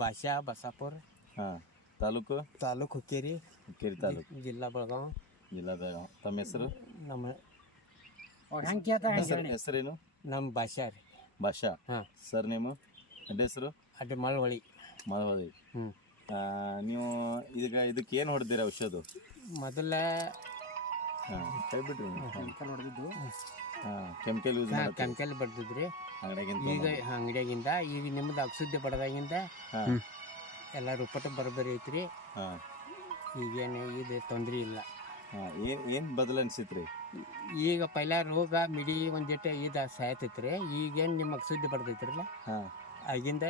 ಭಾಷಾ ಬಸಾಪುರ, ಹಾಂ. ತಾಲೂಕು ಹುಕ್ಕೇರಿ, ತಾಲೂಕು, ಜಿಲ್ಲಾ ಬೆಳಗಾವ್. ತಮ್ಮ ಹೆಸರು? ನಮ್ಮ ಹೆಸರೇನು? ನಮ್ಮ ಭಾಷಾ ರೀ. ಭಾಷಾ. ಹಾಂ. ಸರ್ ನೇಮು, ಅಡ್ಡ ಹೆಸರು? ಅಡ್ಡ ಮಳವಳ್ಳಿ. ಹ್ಞೂ. ನೀವು ಈಗ ಇದಕ್ಕೆ ಏನು ಹೊಡೆದಿರ ಔಷಧ? ಮೊದಲ ಹಾಂ, ಕೈ ಬಿಡ್ರಿ. ಕೆಮಿಕಲ್ ಹೊಡೆದಿದ್ದು. ಹಾಂ, ಕೆಮಿಕಲ್ ಯೂಸ್ ಮಾಡಿ ಕೆಮಿಕಲ್ ಬಡ್ದಿದ್ರಿ. ಅಂಗಡಿಯಾಗಿಂದ ಈಗ ಅಂಗಡಿಯಾಗಿಂದ ಈಗ ನಿಮ್ದು ಅಕ್ಷುದ್ಧ ಪಡೆದಾಗಿಂದ ಹಾಂ ಎಲ್ಲ ರುಪ್ಪಟ ಬರೋಬ್ಬರಿ ಐತ್ರಿ. ಹಾಂ ಈಗೇನು ಇದು ತೊಂದರೆ ಇಲ್ಲ. ಹಾಂ. ಏನು ಬದಲು ಅನ್ಸಿತ್ರಿ? ಈಗ ಪೈಲ ರೋಗ ಮಿಡಿ ಒಂದಿಟ್ಟು ಇದು ಸಾಯ್ತೈತ್ರಿ. ಈಗೇನು ನಿಮ್ಮ ಅಕ್ಷುದ್ಧ ಪಡೆದೈತ್ರಲ್ಲ, ಹಾಂ, ಆಗಿಂದ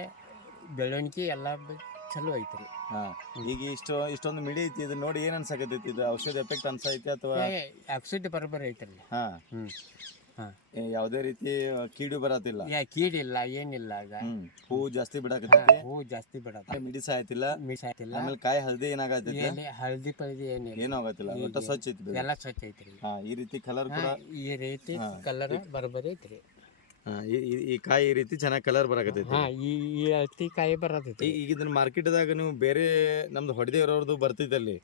ಬೆಳವಣಿಗೆ ಎಲ್ಲ ಚಲೋ ಐತ್ರಿ. ಹಾಂ. ಈಗ ಇಷ್ಟೊಂದು ಮಿಡಿ ಐತಿ, ಇದು ನೋಡಿ ಏನು ಅನ್ಸಕತ್ತೈತಿ? ಇದು ಔಷಧ ಎಫೆಕ್ಟ್ ಅನ್ಸೈತಿ ಅಥವಾ ಅಕ್ಷುದ್ಧ ಬರೋಬ್ಬರಿ ಐತ್ರಿ? ಹಾಂ. ಹ್ಞೂ. ಹಾಂ. ಯಾವುದೇ ರೀತಿ ಕೀಡು ಬರತ್ತಿಲ್ಲ? ಕೀಡಿಲ್ಲ, ಏನಿಲ್ಲ. ಆಗ ಹೂವು ಜಾಸ್ತಿ ಬಿಡಾಕತ್ತೈತಿ, ಹೂ ಜಾಸ್ತಿ ಬಿಡತ್ತ, ಮಿಡಿ ಸಾಯ್ತಿಲ್ಲ, ಮಿಸ್ ಆಯ್ತಿಲ್ಲ. ಆಮೇಲೆ ಕಾಯಿ ಹಳದಿ ಏನಾಗತ್ತೈತಿ? ಹಳದಿ ಪಳದಿ ಏನಿಲ್ಲ, ಏನೂ ಆಗತ್ತಿಲ್ಲ, ಒಟ್ಟ ಸ್ವಚ್ಛ ಐತಿ, ಎಲ್ಲ ಸ್ವಚ್ಛ ಐತ್ರಿ. ಹಾಂ. ಈ ರೀತಿ ಕಲರ್ ಕೂಡ ಈ ರೀತಿ ಕಲರ್ ಬರೋಬ್ಬರಿ ಐತ್ರಿ. ಹಾಂ. ಈ ಕಾಯಿ ಈ ರೀತಿ ಚೆನ್ನಾಗಿ ಕಲರ್ ಬರಾಕತ್ತೈತಿ. ಹಾಂ, ಈ ಹತ್ತಿ ಕಾಯಿ ಬರತೈತಿ. ಈಗ ಇದನ್ನ ಮಾರ್ಕೆಟ್ದಾಗ ನೀವು ಬೇರೆ ನಮ್ದು ಹೊಡೆದೇ ಇರೋರ್ದು ಬರ್ತೈತಲ್ಲಿ,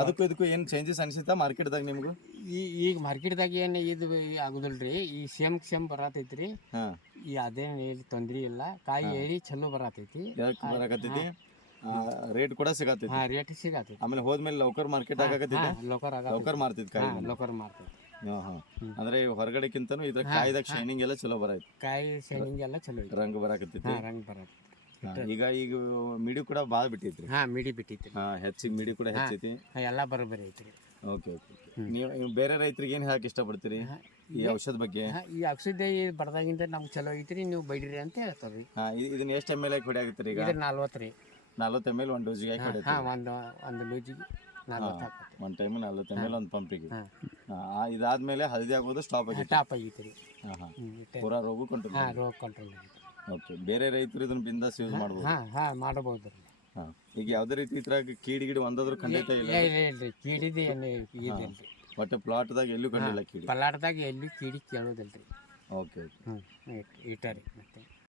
ಅದಕ್ಕೂ ಇದಕ್ಕೂ ಏನು ಚೇಂಜಸ್ ಅನ್ಸಿತ್ತಾ ಮಾರ್ಕೆಟ್ದಾಗ ನಿಮ್ಗೂ? ಈಗ ಮಾರ್ಕೆಟ್ದಾಗ ಏನು ಇದು ಆಗುದಿಲ್ರಿ. ಈ ಸೇಮ್ ಬರತೈತ್ರಿ. ಹಾಂ. ಈ ಅದೇನು ಏನು ತೊಂದ್ರೆ ಇಲ್ಲ. ಕಾಯಿ ಏರಿ ಚಲೋ ಬರತೈತಿ, ಬರಾಕತ್ತೈತಿ, ರೇಟ್ ಕೂಡ ಸಿಗತ್ತೈತಿ. ಹಾಂ, ರೇಟ್ ಸಿಗತೈತಿ. ಆಮೇಲೆ ಹೋದ್ಮೇಲೆ ಲೌಕರ್ ಮಾರ್ಕೆಟ್ ಆಗತ್ತೈತಿ, ಲೌಕರ್ ಮಾರ್ತಿದ್ ಕಾಯಿ. ಲೋಕರ್ ಮಾರ್ತೈತಿ. ಹಾಂ. ಅಂದ್ರೆ ಹೊರಗಡೆಕ್ಕಿಂತನೂ ಇದ್ರ ಕಾಯ್ದಾಗ ಶೈನಿಂಗ್ ಎಲ್ಲ ಚಲೋ ಬರೈತಿ, ಕಾಯಿ ಶೈನಿಂಗ್ ಎಲ್ಲ ಚಲೋ ಐತಿ, ರಂಗ್ ಬರಾಕತ್ತೈತಿ. ರಂಗ್ ಬರತೈತಿ. ಈಗ ಮಿಡಿ ಕೂಡ ಭಾಳ ಬಿಟ್ಟೈತ್ರಿ. ಹಾಂ, ಮಿಡಿ ಬಿಟ್ಟೈತಿ. ಹಾಂ, ಹೆಚ್ಚಿಗೆ ಮಿಡಿ ಕೂಡ ಹೆಚ್ಚೈತಿ, ಎಲ್ಲ ಬರೋಬ್ಬರಿ ಐತ್ರಿ. ಓಕೆ. ನೀವು ಬೇರೆ ರೈತರಿಗೆ ಏನು ಹೇಳಕ್ ಇಷ್ಟಪಡ್ತೀರಿ ಈ ಔಷಧ ಬಗ್ಗೆ? ಈ ಔಷಧ ಬಡ್ದಾಗಿಂದ ನಮ್ಗೆ ಚಲೋ ಐತ್ರಿ, ನೀವು ಬೈಡ್ರಿ ಅಂತ ಹೇಳ್ತಾರ್ರಿ. ಹಾಂ. ಇದನ್ನ ಎಷ್ಟು ml ಆಗಿ ಹೊಡ್ಯಾಕತ್ತೀರಿ ಈಗ? 40 ರೀ. 40 ml ಒಂದು ಡೋಸಿಗೆ ಹಾಕಿ ಹೊಡಿತೀರಿ? ಹಾಂ, ಒಂದು ಲೂಜಿಗೆ 40 ಹಾಕತ್ರಿ. ಒಂದು ಟೈಮ್ 40 ml ಒಂದು ಪಂಪಿಗೆ. ಇದಾದ್ಮೇಲೆ ಹಳದಿ ಆಗೋದು ಸ್ಟಾಪ್ ಆಗೈತಿ, ಟಾಪ್ ಆಗೈತ್ರಿ. ಹಾಂ ಹಾಂ. ಪೂರಾ ರೋಗ ಕಂಟ್ರೋಲ್. ಹಾಂ, ರೋಗ ಕಂಟ್ರೋಲ್ ಆಗೈತಿ. ಓಕೆ. ಬೇರೆ ರೈತರು ಇದನ್ನ ಬಿಂದಾಸ್ ಯೂಸ್ ಮಾಡ್ಬೋದು? ಹಾಂ, ಮಾಡಬಹುದು ರೀ. ಹಾಂ. ಈಗ ಯಾವುದೇ ರೀತಿ ಇದ್ರಾಗ ಕೀಡಿ ಒಂದಾದ್ರೂ ಖಂಡಿತ ಇಲ್ಲ? ಇಲ್ರಿ, ಕೀಡಿದು ಏನು ಇದಿಲ್ರಿ. ಒಟ್ಟು ಪ್ಲಾಟ್ದಾಗ ಎಲ್ಲೂ ಕಂಡಿಲ್ಲ ಕೀಡಿ? ಪಲಾಟ್ದಾಗ ಎಲ್ಲಿ ಕೀಡಿ ಕೇಳೋದಿಲ್ರಿ. ಓಕೆ. ಹ್ಞೂ, ಇಟ್ಟಾರಿ ಮತ್ತೆ